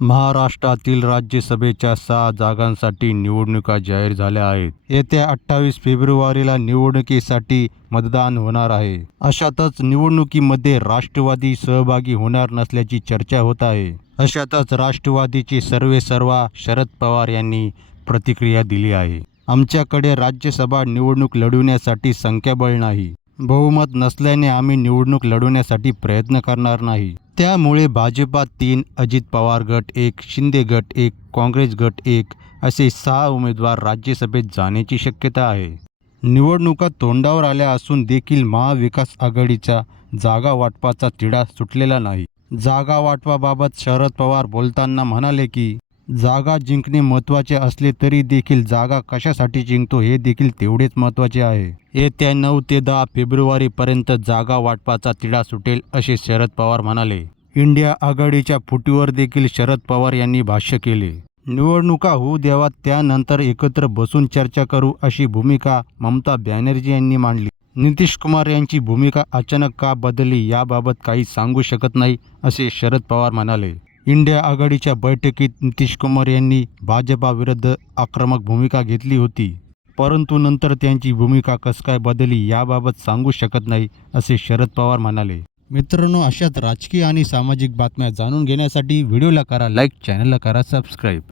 महाराष्ट्रातील राज्यसभेच्या सहा जागांसाठी निवडणुका जाहीर झाल्या आहेत. येत्या अठ्ठावीस फेब्रुवारीला निवडणुकीसाठी मतदान होणार आहे. अशातच निवडणुकीमध्ये राष्ट्रवादी सहभागी होणार नसल्याची चर्चा होत आहे. अशातच राष्ट्रवादीचे सर्वे सर्वा शरद पवार यांनी प्रतिक्रिया दिली आहे. आमच्याकडे राज्यसभा निवडणूक लढविण्यासाठी संख्याबळ नाही. बहुमत नसल्याने आम्ही निवडणूक लढवण्यासाठी प्रयत्न करणार नाही. त्यामुळे भाजपा तीन अजित पवार गट एक शिंदे गट एक काँग्रेस गट एक असे सहा उमेदवार राज्यसभेत जाण्याची शक्यता आहे. निवडणुका तोंडावर आल्या असून देखील महाविकास आघाडीचा जागा वाटपाचा तिढा सुटलेला नाही. जागा वाटपाबाबत शरद पवार बोलताना म्हणाले की जागा जिंकणे महत्त्वाचे असले तरी देखील जागा कशासाठी जिंकतो हे देखील तेवढेच महत्त्वाचे आहे. येत्या नऊ ते दहा फेब्रुवारीपर्यंत जागा वाटपाचा तिढा सुटेल असे शरद पवार म्हणाले. इंडिया आघाडीच्या फुटीवर देखील शरद पवार यांनी भाष्य केले. निवडणुका होऊ द्यावा त्यानंतर एकत्र बसून चर्चा करू अशी भूमिका ममता बॅनर्जी यांनी मांडली. नितीश कुमार यांची भूमिका अचानक का बदलली याबाबत काही सांगू शकत नाही असे शरद पवार म्हणाले. इंडिया आघाडीच्या बैठकीत नितीशकुमार यांनी भाजपाविरुद्ध आक्रमक भूमिका घेतली होती. परंतु नंतर त्यांची भूमिका कस काय बदलली याबाबत सांगू शकत नाही असे शरद पवार म्हणाले. मित्रांनो अशाच राजकीय आणि सामाजिक बातम्या जाणून घेण्यासाठी व्हिडिओला करा लाईक चॅनलला करा सबस्क्राईब